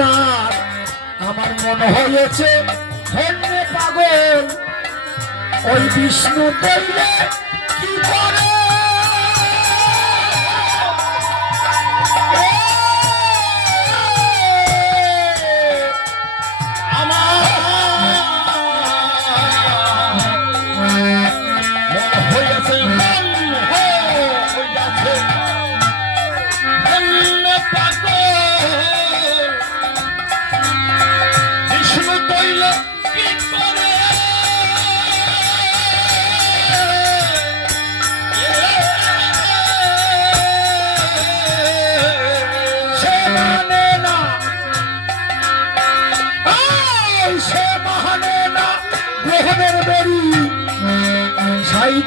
আমার আমার মনে হয়েছে ধন্যে পাগল। ওই বিষ্ণু বললে কি করে? মন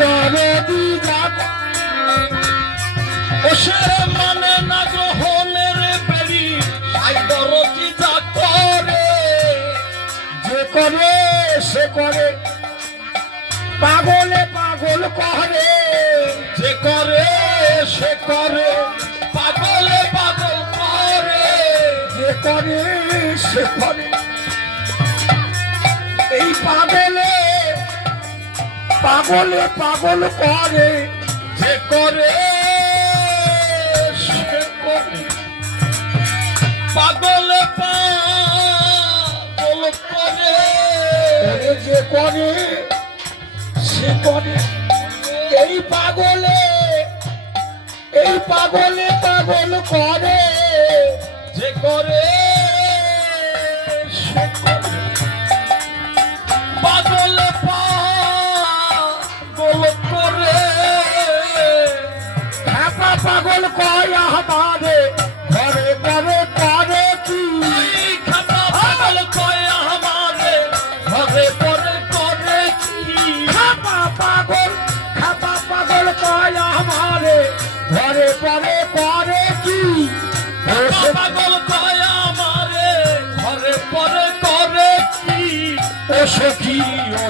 সাইদারদি যাক সে মানে না গ্রহণের বেরি সাইদরজি যা করে। যে করে, সে পাগলে পাগল করে। যে করে, সে পাগলে পাগল করে। যে করে, সে এই পাগলে পাগলে, পাগল করে, যে করে পাগলে, পাগল করে, যে করে, সে করে। এই পাগলে এই পাগলে, পাগল করে, যে করে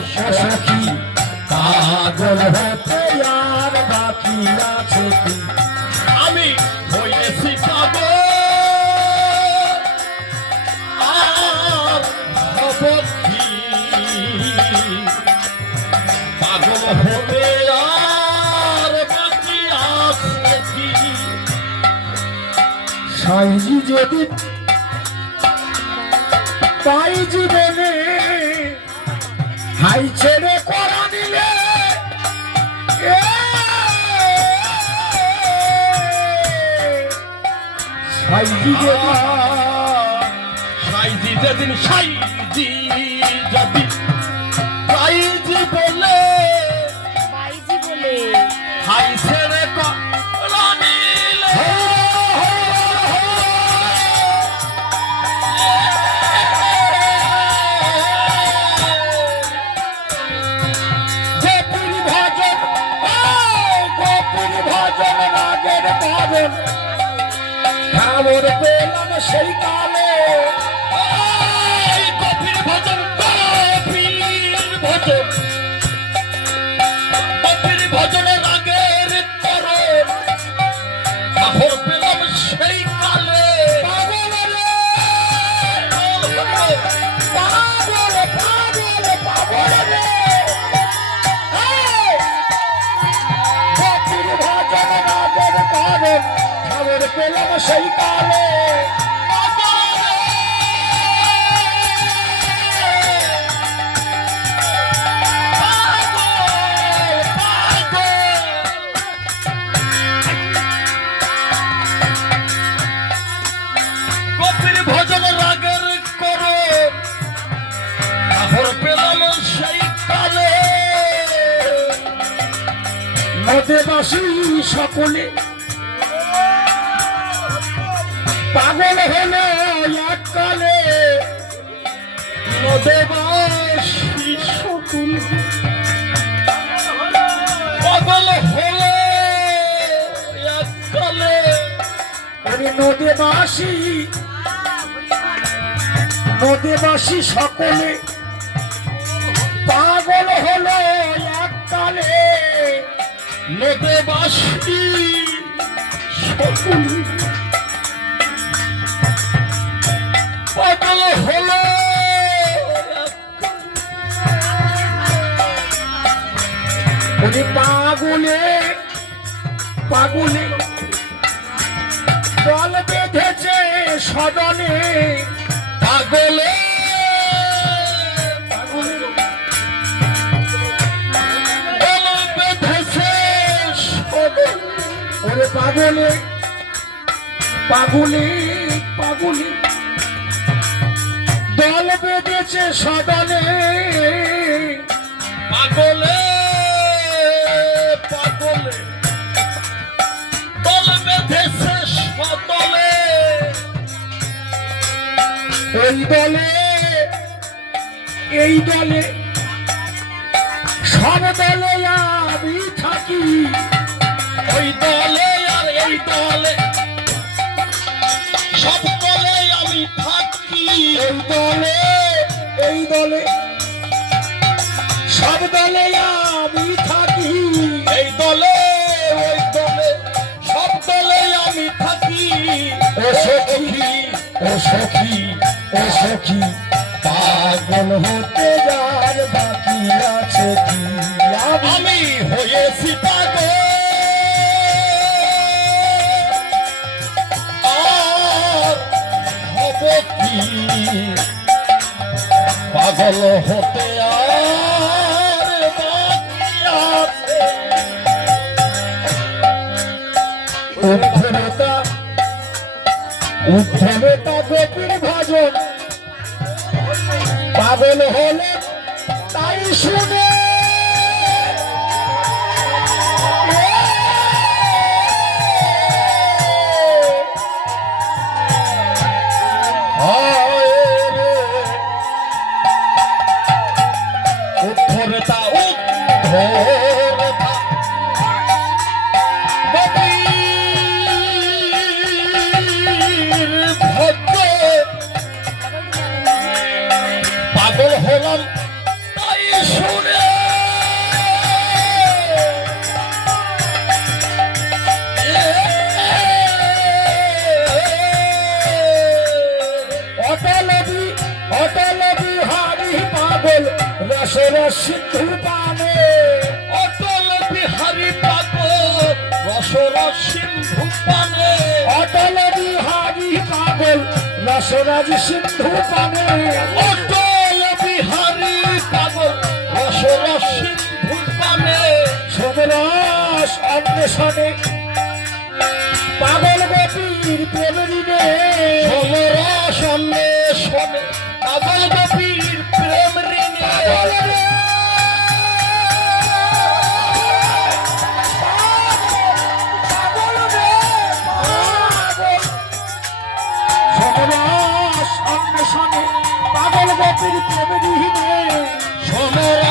সখী পাগল হতে আর বাকি আছে কি? আমি হয়েছি পাগল হব পাগল সাইজি যদি তাই জীবনে হাই ছেড়ে করা নিলে। সাইজি যেদিন সাইজি যদি রাগের পাবন। খবর পেলাম সেই কালে। পেলাম সেই কালে। নদেবাসী সকলে পাগল হলো এককালে নদেবাসী সকলে পাগল হলো এককালে নদেবাসী নদেবাসী সকলে পাগল হলো এককালে নদে বাসি সকালে হলো। উনি পাগুলে পাগুলে দল বেঁধেছে সদনে। পাগলে পাগলে পাগলে পাগলে দল বেঁধেছে সদনে পাগলে পাগলে। দল বেঁধেছে সদলে। এই দলে এই দলে সব দলে আমি থাকি। ওই দলে আর এই দলে সব এই দলে এই দলে। সব দলে আমি থাকি। এই দলে ওই দলে। সব দলে আমি থাকি। ও সখী ও সখী ও সখী। পাগল হতে যার বাকি আছে কি? আমি আমি হয়েছি পাগল। পাগল হতে উদ্ধরতা উদ্ধরতা গোপীর ভজন। পাগল হলে তাই শুনে সিদ্ধু পানে। অটল বিহারী পাগল রসর সিন্ধু পানে। অটলবি হারি পাগল রসরাজ সিন্ধু পানে। অটল বিহারী পাগল রসর সিন্ধু পানে অন্বেষণে পাগল গোপীর প্রেম ঋণে। অন্বেষণে। পাগল গোপীর প্রেম ঋণে। সমরস অন্বেষণে। পাগল গোপীর প্রেম ঋণে। সমরস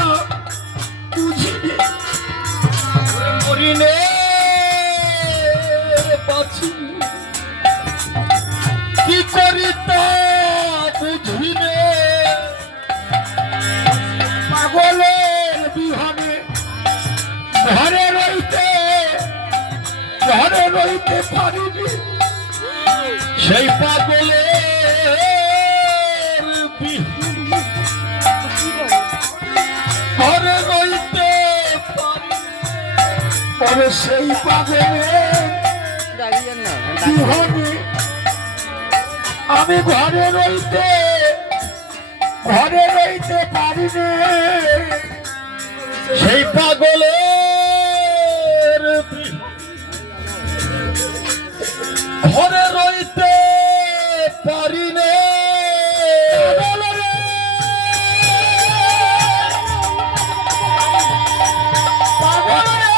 ঘরে রইতে ঘরে রইতে পারিবি সেই পাগলের বিহু ঘরে রইতে পারি সেই বিহানে। আমি ঘরে রইতে ঘরে রইতে পারি নে সেই পাগলের পারি নে। পাগল রে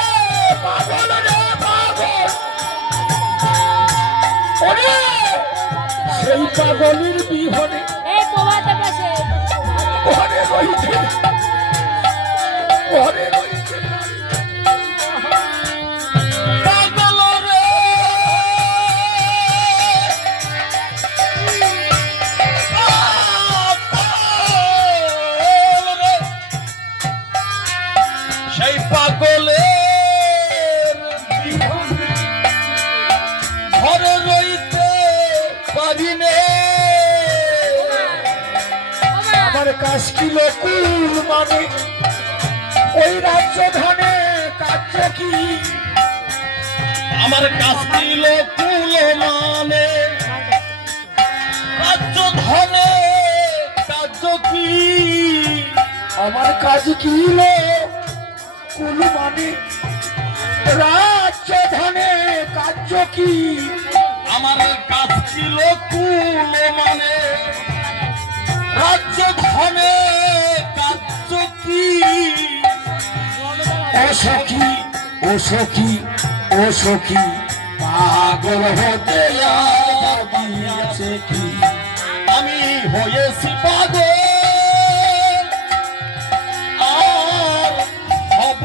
পাগল রে পাগল। ওরে সেই পাগলের বিহনে ঘরে মানে ওই রাজ্য ধনে কার্য কি? আমার কাজ দিল কুল মানে। রাজ্য ধনে কার্য কি? আমার কাজ কিল কুল মানে। রাজ্য ধনে কার্য কি? আমার কাজ ছিল কুল মানে। রাজ্য ধনে ও সখী ও সখী ও সখী পাগল হতে আছে কি? আমি হয়েছি পাগল। আর হব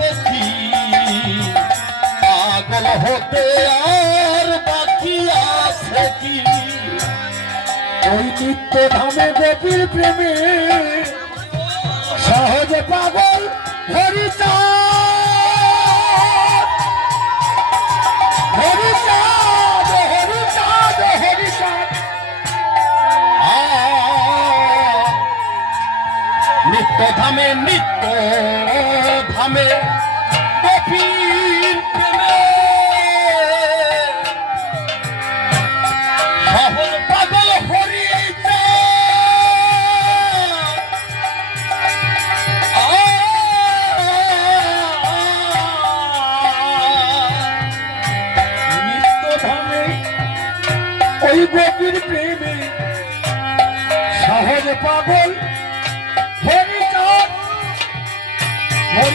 হতে আর বাকি আছে কি? ওই নিত্য ধামে গোপীর প্রেমে সহজে পাগল নিত্য ধামে ওই গোপীর প্রেমে সহজ পাগল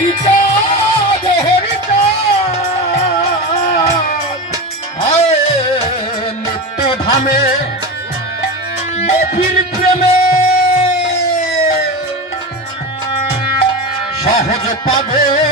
হরিচাঁদ হরিচাঁদ। হায় নিত্য ধামে গোপীর প্রেমে। সহজ পাগল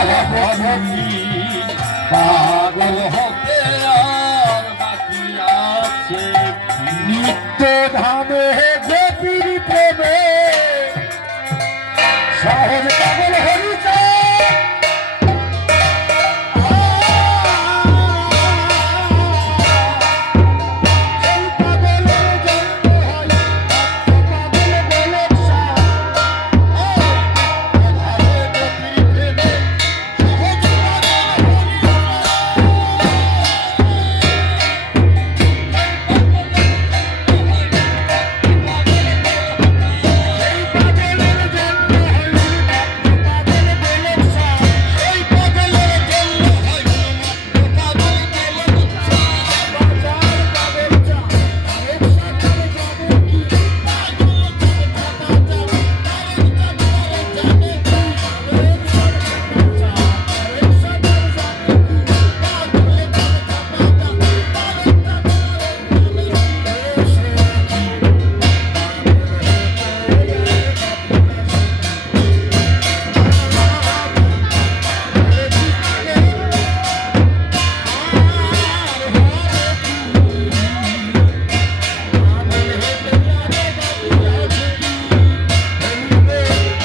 পাগল হতে